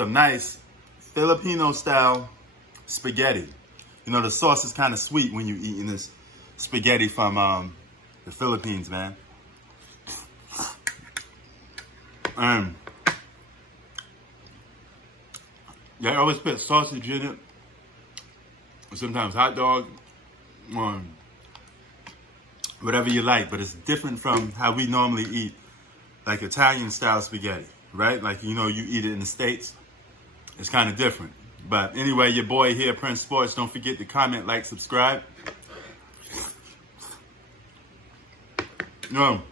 some nice Filipino-style spaghetti. You know, the sauce is kind of sweet when you're eating this spaghetti from the Philippines, man. They always put sausage in it, or sometimes hot dog, or whatever you like, but it's different from how we normally eat, like Italian-style spaghetti, right? Like, you know, you eat it in the States. It's kind of different. But anyway, your boy here, Prince Sports. Don't forget to comment, like, subscribe. You know,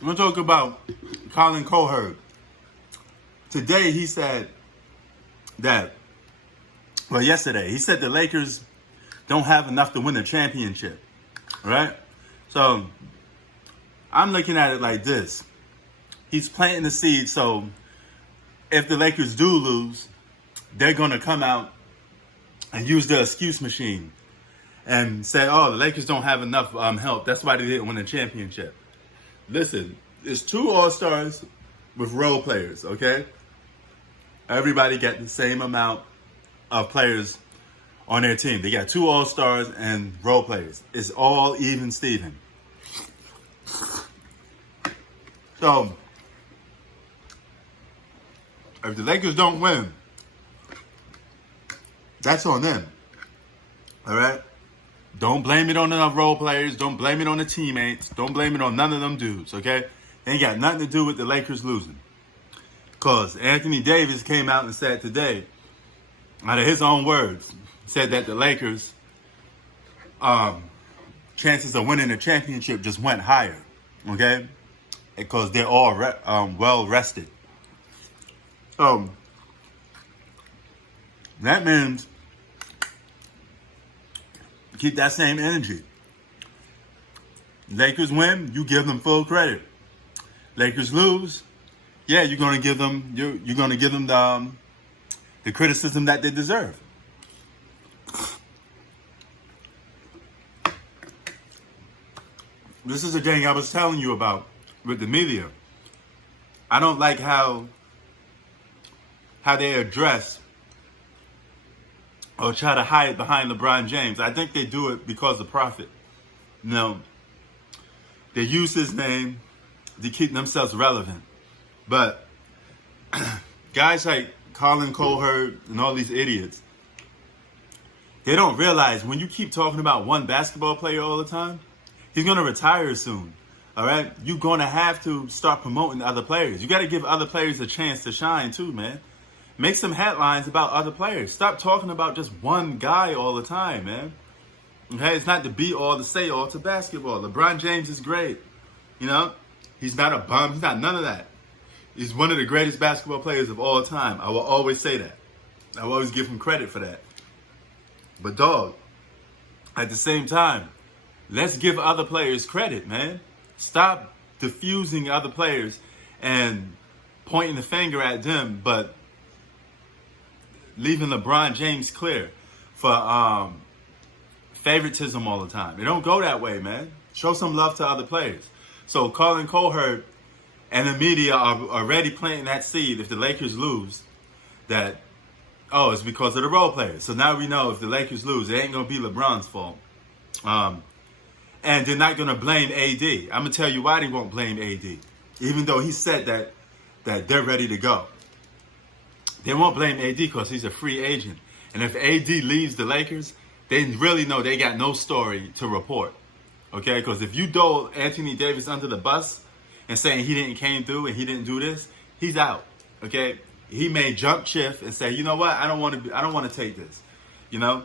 I'm going to talk about Colin Cowherd. Today, he said that, well, yesterday, he said the Lakers don't have enough to win a championship, right? So, I'm looking at it like this. He's planting the seed, so if the Lakers do lose, they're going to come out and use the excuse machine and say, oh, the Lakers don't have enough help. That's why they didn't win a championship. Listen, it's 2 All-Stars with role players, okay? Everybody got the same amount of players on their team. They got 2 All-Stars and role players. It's all even Steven. So, if the Lakers don't win, that's on them. All right? Don't blame it on the role players. Don't blame it on the teammates. Don't blame it on none of them dudes, okay? Ain't got nothing to do with the Lakers losing. Because Anthony Davis came out and said today, out of his own words, said that the Lakers' chances of winning the championship just went higher, okay? Because they're all well rested. So, that means keep that same energy. Lakers win, you give them full credit. Lakers lose, yeah, you're gonna give them the criticism that they deserve. This is a thing I was telling you about with the media. I don't like how they address or try to hide behind LeBron James. I think they do it because of profit. You know, they use his name to keep themselves relevant. But guys like Colin Cowherd and all these idiots, they don't realize when you keep talking about one basketball player all the time, he's going to retire soon. All right? You're going to have to start promoting other players. You got to give other players a chance to shine too, man. Make some headlines about other players. Stop talking about just one guy all the time, man. Okay? It's not the be all, the say all to basketball. LeBron James is great. You know? He's not a bum. He's not none of that. He's one of the greatest basketball players of all time. I will always say that. I will always give him credit for that. But dog, at the same time, let's give other players credit, man. Stop diffusing other players and pointing the finger at them, but leaving LeBron James clear for favoritism all the time. It don't go that way, man. Show some love to other players. So Colin Cowherd and the media are already planting that seed if the Lakers lose that, oh, it's because of the role players. So now we know if the Lakers lose, it ain't going to be LeBron's fault. And they're not going to blame AD. I'm going to tell you why they won't blame AD. Even though he said that they're ready to go. They won't blame AD because he's a free agent. And if AD leaves the Lakers, they really know they got no story to report. Okay? Because if you throw Anthony Davis under the bus and saying he didn't came through and he didn't do this, he's out. Okay? He may jump shift and say, you know what? I don't want to take this. You know?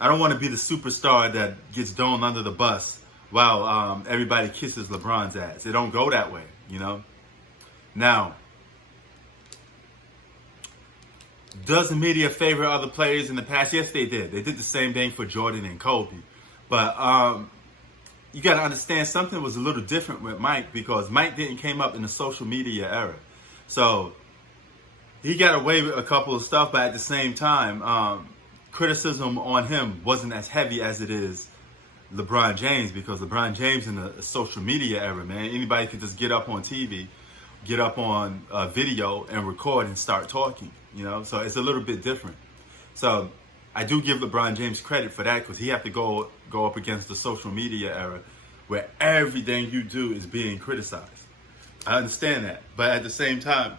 I don't want to be the superstar that gets thrown under the bus while everybody kisses LeBron's ass. It don't go that way, you know? Now, does the media favor other players in the past? Yes, they did. They did the same thing for Jordan and Kobe. But you got to understand something was a little different with Mike because Mike didn't came up in the social media era. So he got away with a couple of stuff, but at the same time, criticism on him wasn't as heavy as it is LeBron James because LeBron James in the social media era, man, anybody could just get up on TV. get up on video and record and start talking, so it's a little bit different. So I do give LeBron James credit for that, because he have to go up against the social media era where everything you do is being criticized. I understand that, but at the same time,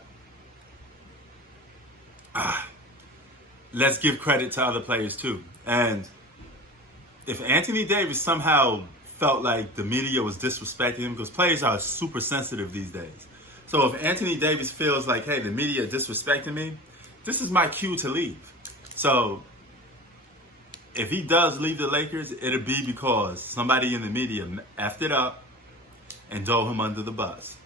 let's give credit to other players too. And if Anthony Davis somehow felt like the media was disrespecting him, because players are super sensitive these days. So if Anthony Davis feels like, hey, the media disrespecting me, this is my cue to leave. So if he does leave the Lakers, it'll be because somebody in the media effed it up and dove him under the bus.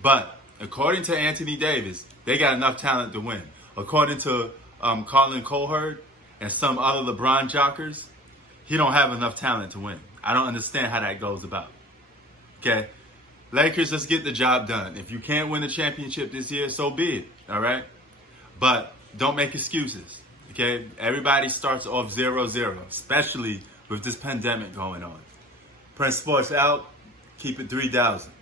But according to Anthony Davis, they got enough talent to win. According to Colin Cowherd and some other LeBron jockers, he don't have enough talent to win. I don't understand how that goes about. Okay? Lakers, let's get the job done. If you can't win the championship this year, so be it. All right? But don't make excuses. Okay? Everybody starts off 0-0, especially with this pandemic going on. Prince Sports out. Keep it 3,000.